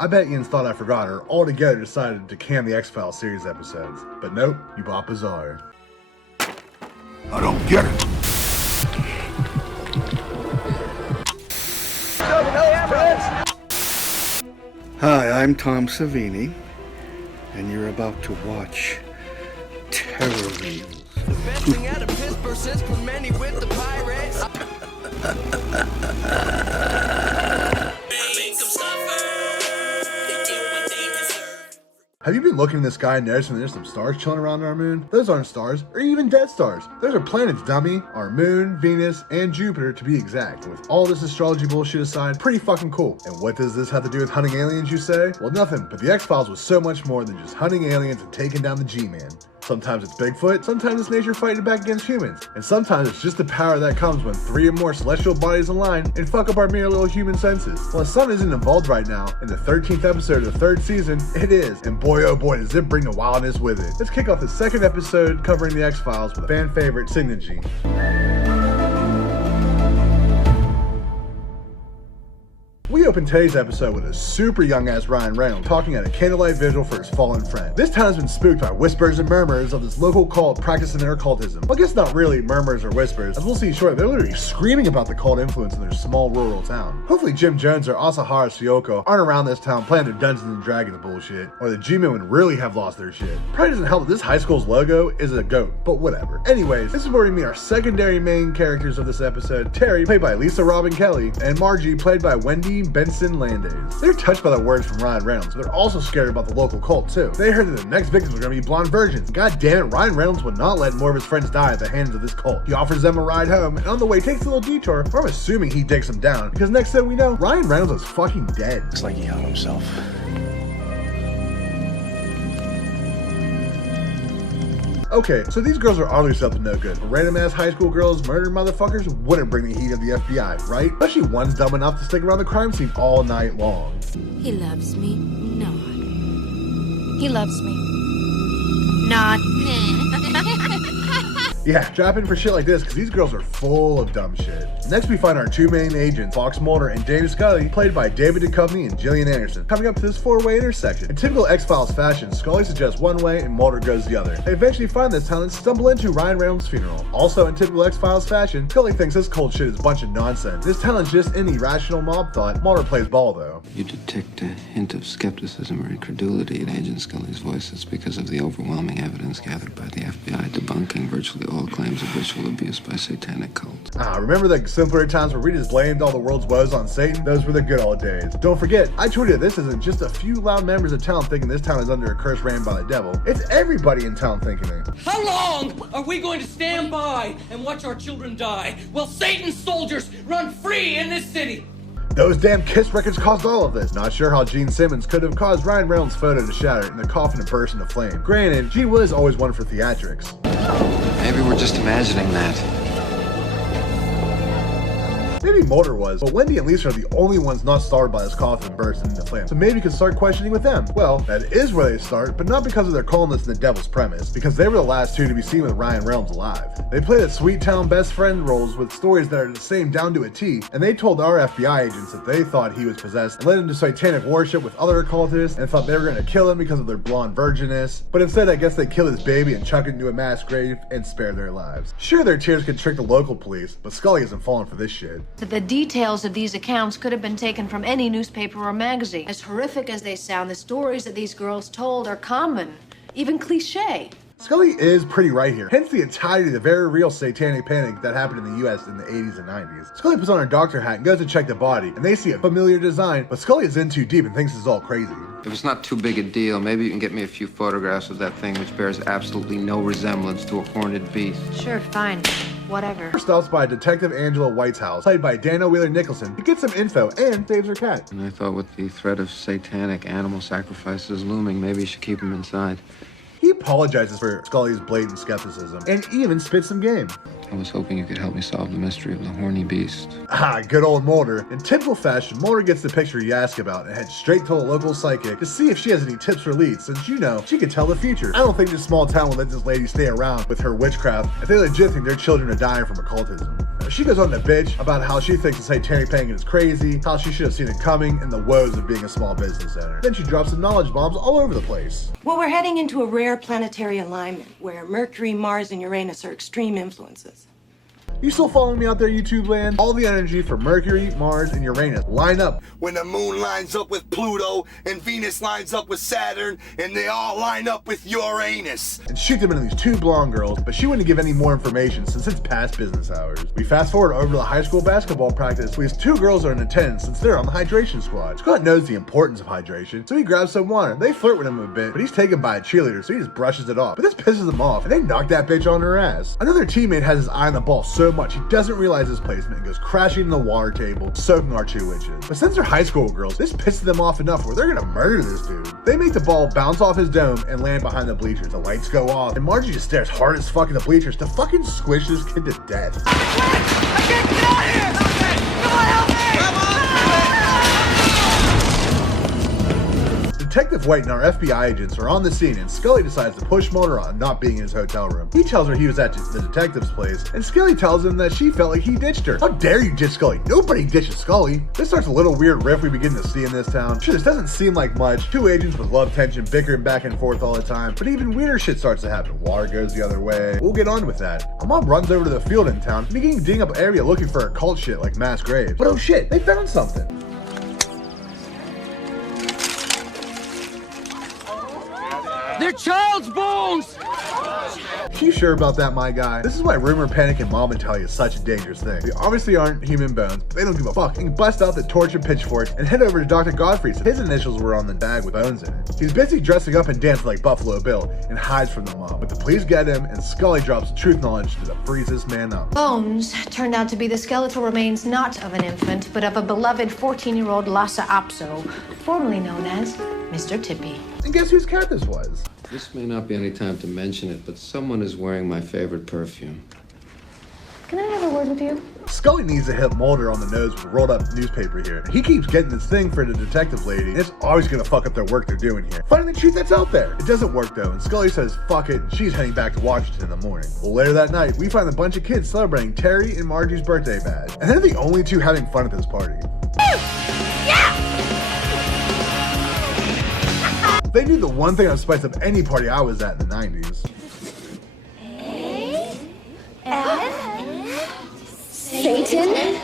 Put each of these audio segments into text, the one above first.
I bet Ian's thought I forgot or altogether decided to can the X-Files series episodes. But nope, you bought Bizarre. I don't get it. Hi, I'm Tom Savini, and you're about to watch Terror Reels. The best thing out of Pittsburgh since Clemente with the Pirates. Have you been looking at the sky and noticing there's some stars chilling around our moon? Those aren't stars, or even dead stars. Those are planets, dummy. Our moon, Venus, and Jupiter to be exact. With all this astrology bullshit aside, pretty fucking cool. And what does this have to do with hunting aliens, you say? Well, nothing, but the X-Files was so much more than just hunting aliens and taking down the G-Man. Sometimes it's Bigfoot, sometimes it's nature fighting back against humans, and sometimes it's just the power that comes when 3 or more celestial bodies align and fuck up our mere little human senses. While the sun isn't involved right now, in the 13th episode of the 3rd season, it is, and boy oh boy does it bring the wildness with it. Let's kick off the 2nd episode covering the X-Files with a fan favorite, Syzygy. We open today's episode with a super young ass Ryan Reynolds talking at a candlelight vigil for his fallen friend. This town has been spooked by whispers and murmurs of this local cult practicing their occultism. Well, I guess not really murmurs or whispers, as we'll see shortly. They're literally screaming about the cult influence in their small rural town. Hopefully Jim Jones or Asahara Syoko aren't around this town playing their Dungeons and Dragons bullshit, or the G-Men would really have lost their shit. Probably doesn't help that this high school's logo is a goat, but whatever. Anyways, this is where we meet our secondary main characters of this episode, Terry, played by Lisa Robin Kelly, and Margie, played by Wendy Benson Landes. They're touched by the words from Ryan Reynolds, but they're also scared about the local cult too. They heard that the next victims were going to be blonde virgins. God damn it, Ryan Reynolds would not let more of his friends die at the hands of this cult. He offers them a ride home, and on the way takes a little detour, where I'm assuming he digs them down, because next thing we know, Ryan Reynolds is fucking dead. Looks like he hung himself. Okay, so these girls are obviously up to no good. Random ass high school girls murdering motherfuckers wouldn't bring the heat of the FBI, right? Especially one's dumb enough to stick around the crime scene all night long. He loves me not. He loves me not. Yeah, drop in for shit like this because these girls are full of dumb shit. Next we find our 2 main agents, Fox Mulder and Dana Scully, played by David Duchovny and Gillian Anderson, coming up to this 4-way intersection. In typical X-Files fashion, Scully suggests one way and Mulder goes the other. They eventually find this town and stumble into Ryan Reynolds' funeral. Also in typical X-Files fashion, Scully thinks this cold shit is a bunch of nonsense. This town is just an irrational mob thought. Mulder plays ball though. You detect a hint of skepticism or incredulity in Agent Scully's voices because of the overwhelming evidence gathered by the FBI debunking virtually all claims of ritual abuse by satanic cults. Remember the simpler times where we just blamed all the world's woes on Satan? Those were the good old days. Don't forget, I tweeted this isn't just a few loud members of town thinking this town is under a curse ran by the devil. It's everybody in town thinking it. How long are we going to stand by and watch our children die while Satan's soldiers run free in this city? Those damn Kiss records caused all of this. Not sure how Gene Simmons could have caused Ryan Reynolds' photo to shatter and the coffin to burst into flame. Granted, Gene was always one for theatrics. Maybe we're just imagining that. Maybe Mulder was, but Wendy and Lisa are the only ones not startled by this coffin bursting into flames. So maybe you can start questioning with them. Well, that is where they start, but not because of their calling this the devil's premise, because they were the last 2 to be seen with Ryan Reynolds alive. They played at sweet town best friend roles with stories that are the same down to a T, and they told our FBI agents that they thought he was possessed and led him to satanic worship with other occultists and thought they were going to kill him because of their blonde virginness. But instead, I guess they killed his baby and chucked it into a mass grave and spared their lives. Sure, their tears could trick the local police, but Scully isn't falling for this shit. The details of these accounts could have been taken from any newspaper or magazine. As horrific as they sound, the stories that these girls told are common, even cliche. Scully is pretty right here, hence the entirety of the very real satanic panic that happened in the US in the 80s and 90s. Scully puts on her doctor hat and goes to check the body, and they see a familiar design, but Scully is in too deep and thinks it's all crazy. If it's not too big a deal, maybe you can get me a few photographs of that thing which bears absolutely no resemblance to a horned beast. Sure, fine. Whatever. Stops by Detective Angela White's house, played by Dana Wheeler Nicholson, to get some info and saves her cat. And I thought with the threat of satanic animal sacrifices looming, maybe you should keep him inside. He apologizes for Scully's blatant skepticism, and even spits some game. I was hoping you could help me solve the mystery of the horny beast. Good old Mulder. In typical fashion, Mulder gets the picture he asked about and heads straight to a local psychic to see if she has any tips or leads, since you know, she can tell the future. I don't think this small town will let this lady stay around with her witchcraft if they legit think their children are dying from occultism. But she goes on to bitch about how she thinks the satanic pagan is crazy, how she should have seen it coming, and the woes of being a small business owner. Then she drops some knowledge bombs all over the place. Well, we're heading into a rare planetary alignment where Mercury, Mars, and Uranus are extreme influences. You still following me out there, YouTube land? All the energy for Mercury, Mars, and Uranus line up. When the moon lines up with Pluto and Venus lines up with Saturn and they all line up with Uranus. And shoot them into these two blonde girls, but she wouldn't give any more information since it's past business hours. We fast forward over to the high school basketball practice where these two girls are in attendance since they're on the hydration squad. Scott knows the importance of hydration, so he grabs some water. They flirt with him a bit, but he's taken by a cheerleader, so he just brushes it off. But this pisses him off, and they knock that bitch on her ass. Another teammate has his eye on the ball so much he doesn't realize his placement and goes crashing in the water table, soaking our two witches. But since they're high school girls, this pisses them off enough where they're gonna murder this dude. They make the ball bounce off his dome and land behind the bleachers. The lights go off, and Margie just stares hard as fuck at the bleachers to fucking squish this kid to death. I can't get out of here! Come on, help me! Detective White and our FBI agents are on the scene, and Scully decides to push Mulder on not being in his hotel room. He tells her he was at the detective's place, and Scully tells him that she felt like he ditched her. How dare you ditch Scully? Nobody ditches Scully. This starts a little weird riff we begin to see in this town. Sure, this doesn't seem like much. Two agents with love tension bickering back and forth all the time, but even weirder shit starts to happen. Water goes the other way. We'll get on with that. Our mom runs over to the field in town, beginning to dig up area looking for occult shit like mass graves. But oh shit, they found something. They're child's bones! You sure about that, my guy? This is why rumor, panic, and mom mentality is such a dangerous thing. They obviously aren't human bones, but they don't give a fuck. They can bust out the torch and pitchforks and head over to Dr. Godfrey's. His initials were on the bag with bones in it. He's busy dressing up and dancing like Buffalo Bill and hides from the mob. But the police get him, and Scully drops truth knowledge to freeze this man up. Bones turned out to be the skeletal remains not of an infant, but of a beloved 14-year-old Lhasa Apso, formerly known as Mr. Tippy. And guess whose cat this was? This may not be any time to mention it, but someone is wearing my favorite perfume. Can I have a word with you? Scully needs to hit Mulder on the nose with a rolled up newspaper here. He keeps getting this thing for the detective lady, and it's always gonna fuck up their work they're doing here. Finding the truth that's out there. It doesn't work though, and Scully says fuck it, and she's heading back to Washington in the morning. Well, later that night, we find a bunch of kids celebrating Terry and Margie's birthday bash. And they're the only two having fun at this party. They knew the one thing on spice of any party I was at in the 90s. Satan?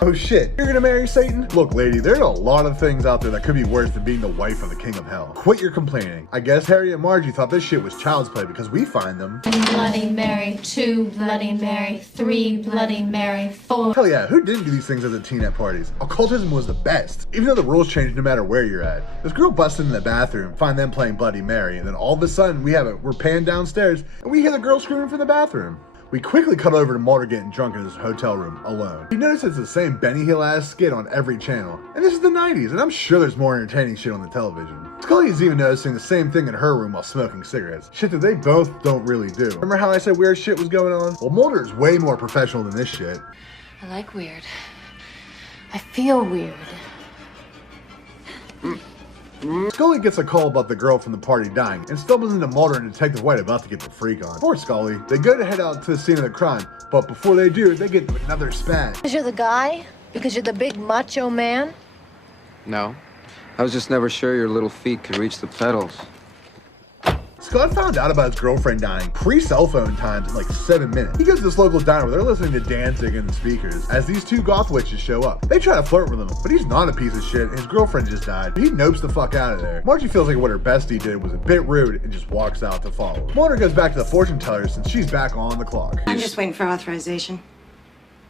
Oh shit, you're gonna marry Satan? Look lady, there are a lot of things out there that could be worse than being the wife of the king of hell. Quit your complaining. I guess Harry and Margie thought this shit was child's play because we find them. Bloody Mary, 2 Bloody Mary, 3 Bloody Mary, 4. Hell yeah, who didn't do these things at the teen at parties? Occultism was the best, even though the rules change no matter where you're at. This girl busted in the bathroom, find them playing Bloody Mary, and then all of a sudden we're panned downstairs and we hear the girl screaming from the bathroom. We quickly cut over to Mulder getting drunk in his hotel room, alone. We notice it's the same Benny Hill-ass skit on every channel. And this is the 90s, and I'm sure there's more entertaining shit on the television. Scully is even noticing the same thing in her room while smoking cigarettes. Shit that they both don't really do. Remember how I said weird shit was going on? Well, Mulder is way more professional than this shit. I like weird. I feel weird. Scully gets a call about the girl from the party dying and stumbles into Mulder and Detective White about to get the freak on. Poor Scully. They go to head out to the scene of the crime, but before they do, they get into another spat. Because you're the guy? Because you're the big macho man? No. I was just never sure your little feet could reach the pedals. Scott found out about his girlfriend dying pre-cell phone times in like 7 minutes. He goes to this local diner where they're listening to dancing and the speakers as these two goth witches show up. They try to flirt with him, but he's not a piece of shit and his girlfriend just died. He nopes the fuck out of there. Margie feels like what her bestie did was a bit rude and just walks out to follow. Mulder goes back to the fortune teller since she's back on the clock. I'm just waiting for authorization.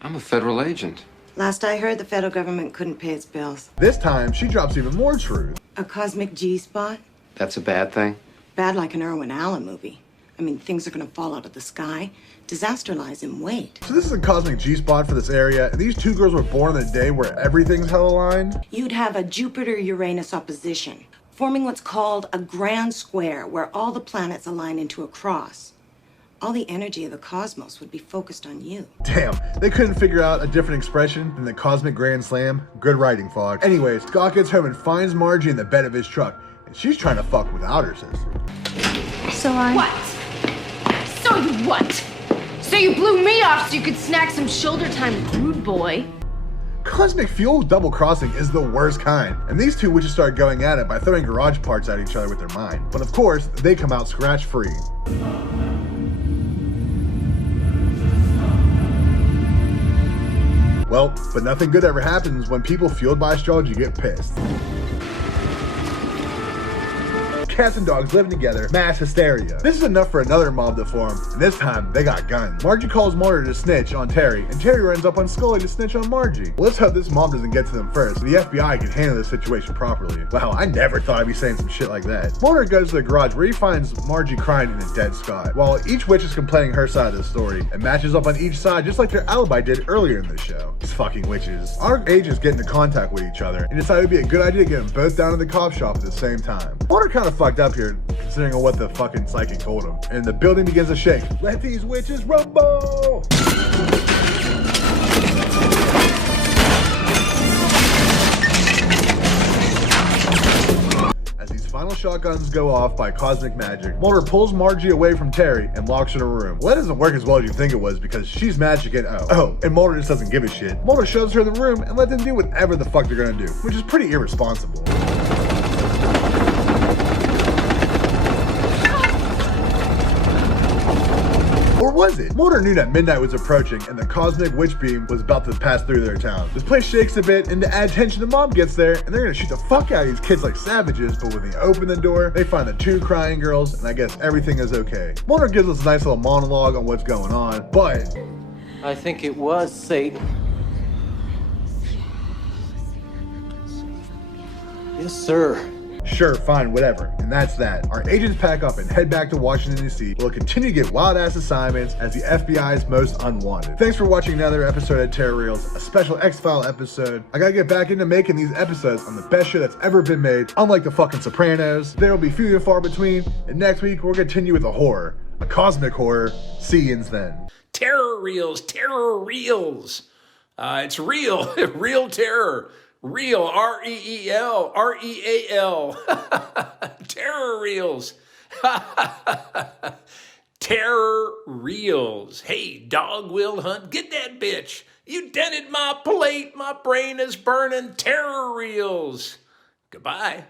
I'm a federal agent. Last I heard, the federal government couldn't pay its bills. This time, she drops even more truth. A cosmic G-spot? That's a bad thing? Bad like an Irwin Allen movie. I mean, things are gonna fall out of the sky. Disaster lies in wait. So this is a cosmic G-spot for this area, and these two girls were born on a day where everything's hell aligned. You'd have a Jupiter-Uranus opposition, forming what's called a grand square, where all the planets align into a cross. All the energy of the cosmos would be focused on you. Damn, they couldn't figure out a different expression than the cosmic grand slam. Good writing, Fogg. Anyways, Scott gets home and finds Margie in the bed of his truck, and she's trying to fuck without her sister. So I... What? So you what? So you blew me off so you could snack some shoulder time, rude boy. Cosmic fuel double crossing is the worst kind, and these two witches start going at it by throwing garage parts at each other with their mind. But of course, they come out scratch free. Well, but nothing good ever happens when people fueled by astrology get pissed. Cats and dogs living together, mass hysteria. This is enough for another mob to form, and this time they got guns. Margie calls Mulder to snitch on Terry, and Terry runs up on Scully to snitch on Margie. Well, let's hope this mob doesn't get to them first, so the FBI can handle this situation properly. Wow, I never thought I'd be saying some shit like that. Mulder goes to the garage where he finds Margie crying in a dead Scott, while each witch is complaining her side of the story, and matches up on each side just like their alibi did earlier in the show. These fucking witches. Our agents get into contact with each other, and decide it would be a good idea to get them both down to the cop shop at the same time. Mulder kind of fucked up here, considering what the fucking psychic told him. And the building begins to shake. Let these witches rumble! As these final shotguns go off by cosmic magic, Mulder pulls Margie away from Terry and locks her in a room. Well, that doesn't work as well as you think it was because she's magic and and Mulder just doesn't give a shit. Mulder shoves her in the room and let them do whatever the fuck they're gonna do, which is pretty irresponsible. Or was it? Mulder knew that midnight was approaching and the cosmic witch beam was about to pass through their town. This place shakes a bit, and to add tension, the mob gets there and they're gonna shoot the fuck out of these kids like savages, but when they open the door, they find the two crying girls, and I guess everything is okay. Mulder gives us a nice little monologue on what's going on, but I think it was Satan. Yes, sir. sure, fine, whatever. And that's that. Our agents pack up and head back to Washington, D.C. We'll continue to get wild-ass assignments as the FBI's most unwanted. Thanks for watching another episode of Terror Reels, a special X-File episode. I gotta get back into making these episodes on the best show that's ever been made, unlike the fucking Sopranos. There will be few and far between, and next week we'll continue with a horror. A cosmic horror. See yous then. Terror Reels, Terror Reels. It's real, real terror. Real, R-E-E-L, R-E-A-L. Terror Reels. Terror Reels. Hey, dog will hunt, get that bitch. You dented my plate, my brain is burning. Terror Reels. Goodbye.